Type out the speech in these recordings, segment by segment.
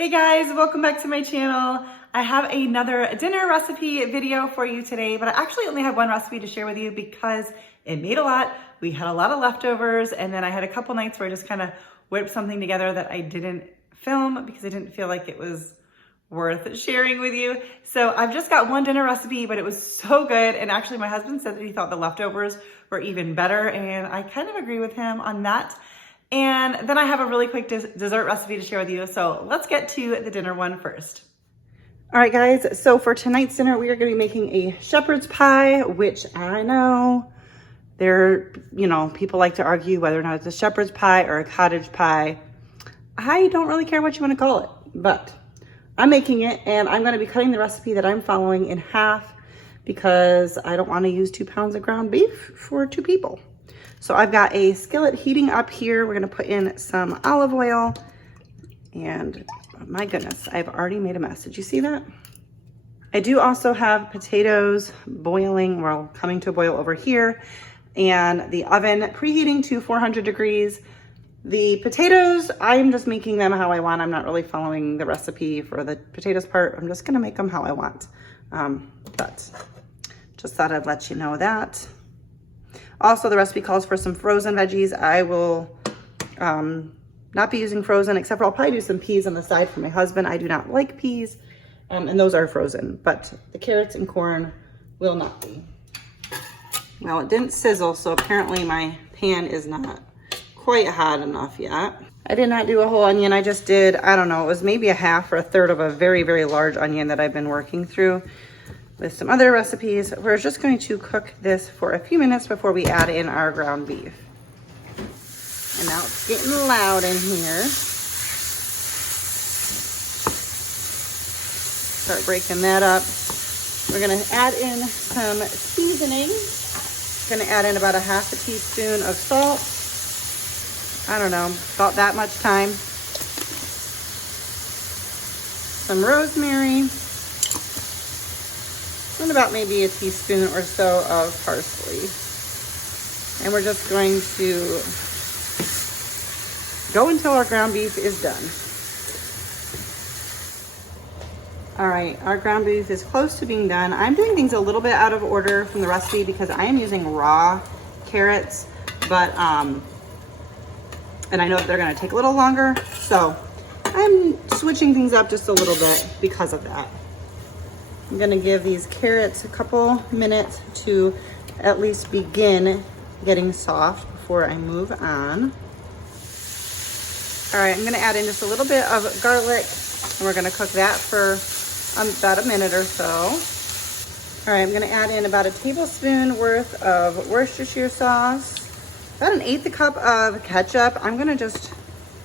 Hey guys, welcome back to my channel. I have another dinner recipe video for you today, but I actually only have one recipe to share with you because it made a lot. We had a lot of leftovers, and then I had a couple nights where I just kind of whipped something together that I didn't film because I didn't feel like it was worth sharing with you. So I've just got one dinner recipe, but it was so good. And actually my husband said that he thought the leftovers were even better, and I kind of agree with him on that. And then I have a really quick dessert recipe to share with you. So let's get to the dinner one first. All right, guys. So for tonight's dinner, we are going to be making a shepherd's pie, which I know people like to argue whether or not it's a shepherd's pie or a cottage pie. I don't really care what you want to call it, but I'm making it, and I'm going to be cutting the recipe that I'm following in half because I don't want to use 2 pounds of ground beef for 2 people. So I've got a skillet heating up here. We're gonna put in some olive oil, and oh my goodness, I've already made a mess. Did you see that? I do also have potatoes boiling, well, coming to a boil over here, and the oven preheating to 400 degrees. The potatoes, I'm just making them how I want. I'm not really following the recipe for the potatoes part. I'm just gonna make them how I want. But just thought I'd let you know that. Also, the recipe calls for some frozen veggies. I will not be using frozen, except for I'll probably do some peas on the side for my husband. I do not like peas, and those are frozen, but the carrots and corn will not be. Well, it didn't sizzle, so apparently my pan is not quite hot enough yet. I did not do a whole onion. I just did, I don't know, it was maybe a half or a third of a very, very large onion that I've been working through with some other recipes. We're just going to cook this for a few minutes before we add in our ground beef. And now it's getting loud in here. Start breaking that up. We're gonna add in some seasoning. Gonna add in about a half a teaspoon of salt. I don't know, about that much time. Some rosemary. And about maybe a teaspoon or so of parsley. And we're just going to go until our ground beef is done. All right, our ground beef is close to being done. I'm doing things a little bit out of order from the recipe because I am using raw carrots, but and I know that they're gonna take a little longer, so I'm switching things up just a little bit because of that. I'm gonna give these carrots a couple minutes to at least begin getting soft before I move on. All right, I'm gonna add in just a little bit of garlic, and we're gonna cook that for about a minute or so. All right, I'm gonna add in about a tablespoon worth of Worcestershire sauce, about an 1/8 cup of ketchup. I'm gonna just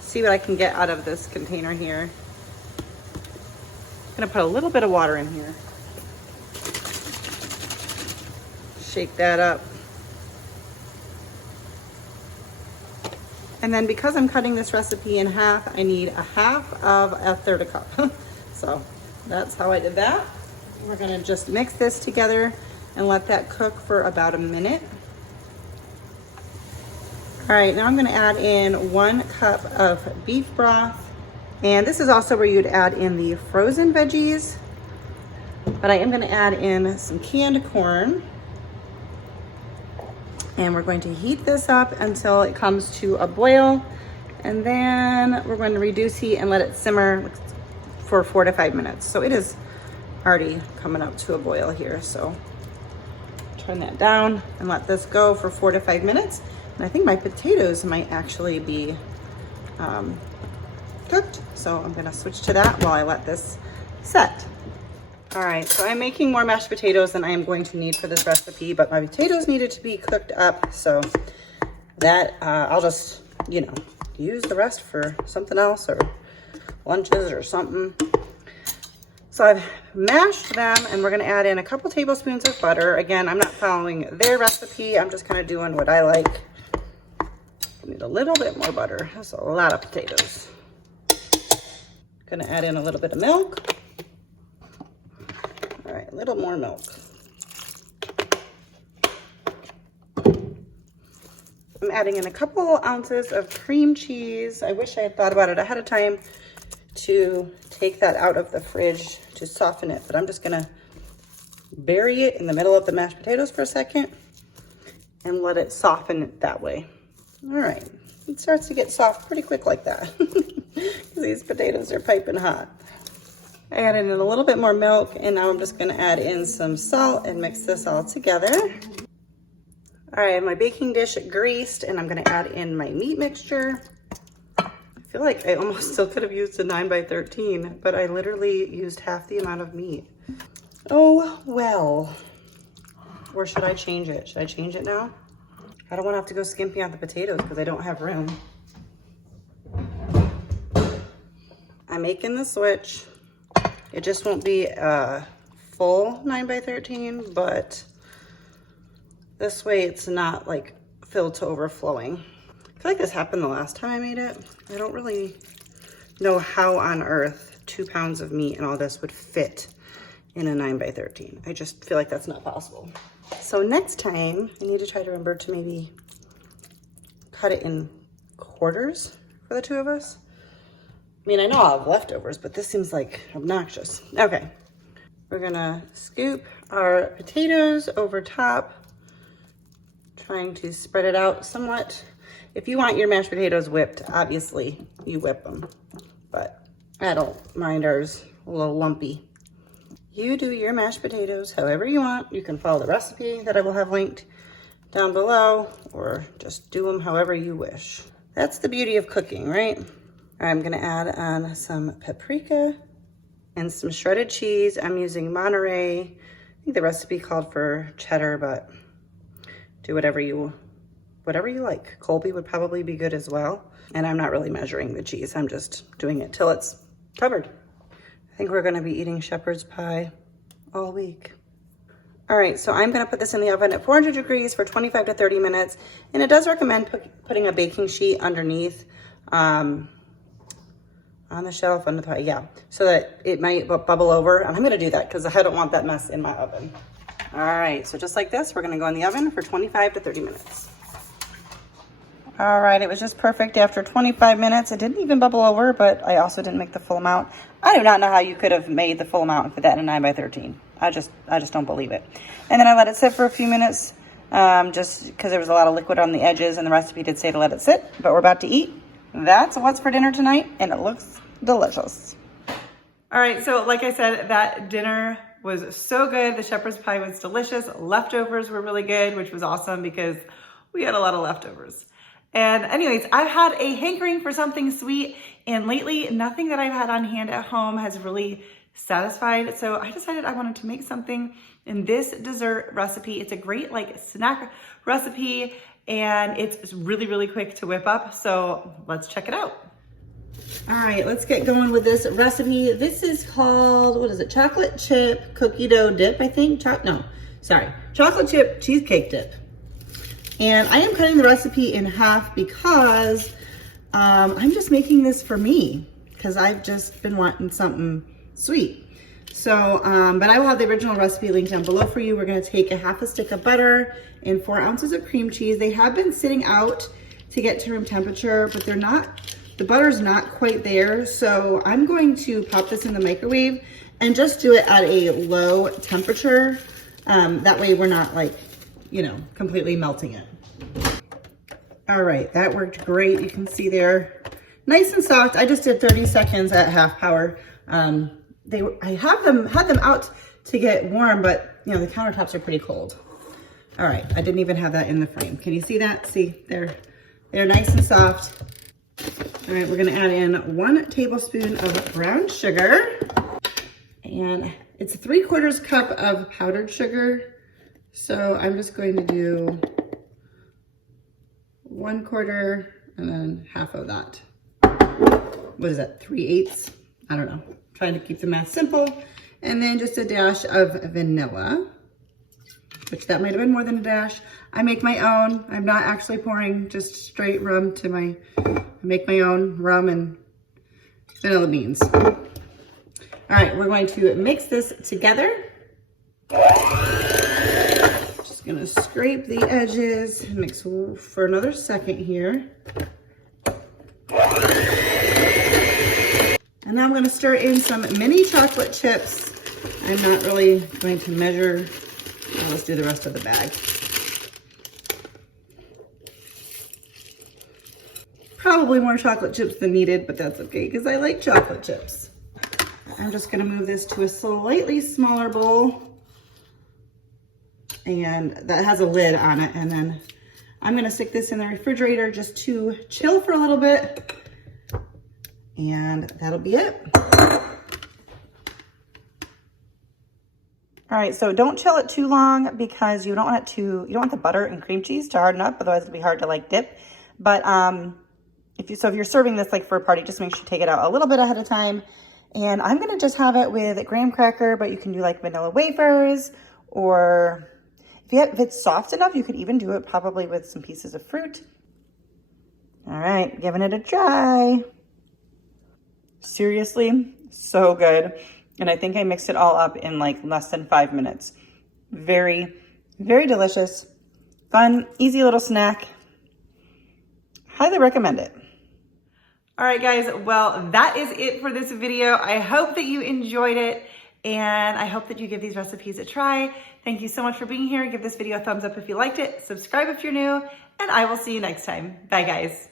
see what I can get out of this container here. I'm gonna put a little bit of water in here. Shake that up. And then because I'm cutting this recipe in half, I need a half of a 1/3 cup. So that's how I did that. We're gonna just mix this together and let that cook for about a minute. All right, now I'm gonna add in 1 cup of beef broth. And this is also where you'd add in the frozen veggies, but I am gonna add in some canned corn. And we're going to heat this up until it comes to a boil. And then we're going to reduce heat and let it simmer for 4 to 5 minutes. So it is already coming up to a boil here. So turn that down and let this go for 4 to 5 minutes. And I think my potatoes might actually be cooked. So I'm gonna switch to that while I let this set. All right, so I'm making more mashed potatoes than I am going to need for this recipe, but my potatoes needed to be cooked up, so that I'll just, use the rest for something else or lunches or something. So I've mashed them, and we're gonna add in a couple tablespoons of butter. Again, I'm not following their recipe. I'm just kind of doing what I like. I need a little bit more butter. That's a lot of potatoes. Gonna add in a little bit of milk. All right, a little more milk. I'm adding in a couple ounces of cream cheese. I wish I had thought about it ahead of time to take that out of the fridge to soften it, but I'm just gonna bury it in the middle of the mashed potatoes for a second and let it soften that way. All right, it starts to get soft pretty quick like that. These potatoes are piping hot. I added in a little bit more milk, and now I'm just gonna add in some salt and mix this all together. All right, I have my baking dish greased, and I'm gonna add in my meat mixture. I feel like I almost still could have used a 9 by 13, but I literally used half the amount of meat. Oh, well. Or should I change it? Should I change it now? I don't wanna have to go skimpy on the potatoes because I don't have room. I'm making the switch. It just won't be a full 9 by 13, but this way it's not like filled to overflowing. I feel like this happened the last time I made it. I don't really know how on earth 2 pounds of meat and all this would fit in a 9 by 13. I just feel like that's not possible. So next time I need to try to remember to maybe cut it in quarters for the 2 of us. I mean, I know I'll have leftovers, but this seems like obnoxious. Okay, we're gonna scoop our potatoes over top, trying to spread it out somewhat. If you want your mashed potatoes whipped, obviously you whip them, but I don't mind ours a little lumpy. You do your mashed potatoes however you want. You can follow the recipe that I will have linked down below, or just do them however you wish. That's the beauty of cooking, right? I'm gonna add on some paprika and some shredded cheese. I'm using Monterey. I think the recipe called for cheddar, but do whatever you like. Colby would probably be good as well. And I'm not really measuring the cheese. I'm just doing it till it's covered. I think we're gonna be eating shepherd's pie all week. All right, so I'm gonna put this in the oven at 400 degrees for 25 to 30 minutes. And it does recommend putting a baking sheet underneath on the shelf under the pie, yeah, so that it might bubble over. And I'm gonna do that because I don't want that mess in my oven. All right, so just like this, we're gonna go in the oven for 25 to 30 minutes. All right, it was just perfect after 25 minutes. It didn't even bubble over, but I also didn't make the full amount. I do not know how you could have made the full amount and put that in a 9 by 13. I just don't believe it. And then I let it sit for a few minutes, just because there was a lot of liquid on the edges, and the recipe did say to let it sit, but we're about to eat. That's what's for dinner tonight, and it looks delicious. All right, so like I said, that dinner was so good. The shepherd's pie was delicious. Leftovers were really good, which was awesome because we had a lot of leftovers. And anyways, I've had a hankering for something sweet, and lately nothing that I've had on hand at home has really satisfied. So I decided I wanted to make something in this dessert recipe. It's a great like snack recipe, and it's really, really quick to whip up. So let's check it out. All right, let's get going with this recipe. This is called, what is it? Chocolate chip cookie dough dip, I think. Chocolate chip cheesecake dip. And I am cutting the recipe in half because I'm just making this for me because I've just been wanting something sweet. So, but I will have the original recipe linked down below for you. We're gonna take a half a stick of butter and 4 ounces of cream cheese. They have been sitting out to get to room temperature, but they're not, the butter's not quite there. So I'm going to pop this in the microwave and just do it at a low temperature. That way we're not like, you know, completely melting it. All right, that worked great. You can see they're nice and soft. I just did 30 seconds at half power. I had them out to get warm, but you know, the countertops are pretty cold. All right, I didn't even have that in the frame. Can you see that? See, they're nice and soft. All right, we're gonna add in 1 tablespoon of brown sugar, and it's 3/4 cup of powdered sugar. So I'm just going to do 1/4 and then half of that. What is that, 3/8? I don't know. Trying to keep the math simple. And then just a dash of vanilla, which that might have been more than a dash. I make my own. I'm not actually pouring just straight rum to I make my own rum and vanilla beans. All right, we're going to mix this together. Just gonna scrape the edges, mix for another second here. And And now I'm gonna stir in some mini chocolate chips. I'm not really going to measure. Let's do the rest of the bag. Probably more chocolate chips than needed, but that's okay because I like chocolate chips. I'm just gonna move this to a slightly smaller bowl, and that has a lid on it. And then I'm gonna stick this in the refrigerator just to chill for a little bit, and that'll be it. All right, so don't chill it too long because you don't want the butter and cream cheese to harden up, otherwise it'll be hard to like dip. But if you're serving this like for a party, just make sure you take it out a little bit ahead of time. And I'm gonna just have it with graham cracker, but you can do like vanilla wafers, or if it's soft enough, you could even do it probably with some pieces of fruit. All right, giving it a try. Seriously, so good. And I think I mixed it all up in like less than 5 minutes. Very, very delicious, fun, easy little snack. Highly recommend it. All right, guys, well, that is it for this video. I hope that you enjoyed it, and I hope that you give these recipes a try. Thank you so much for being here. Give this video a thumbs up if you liked it, subscribe if you're new, and I will see you next time. Bye, guys.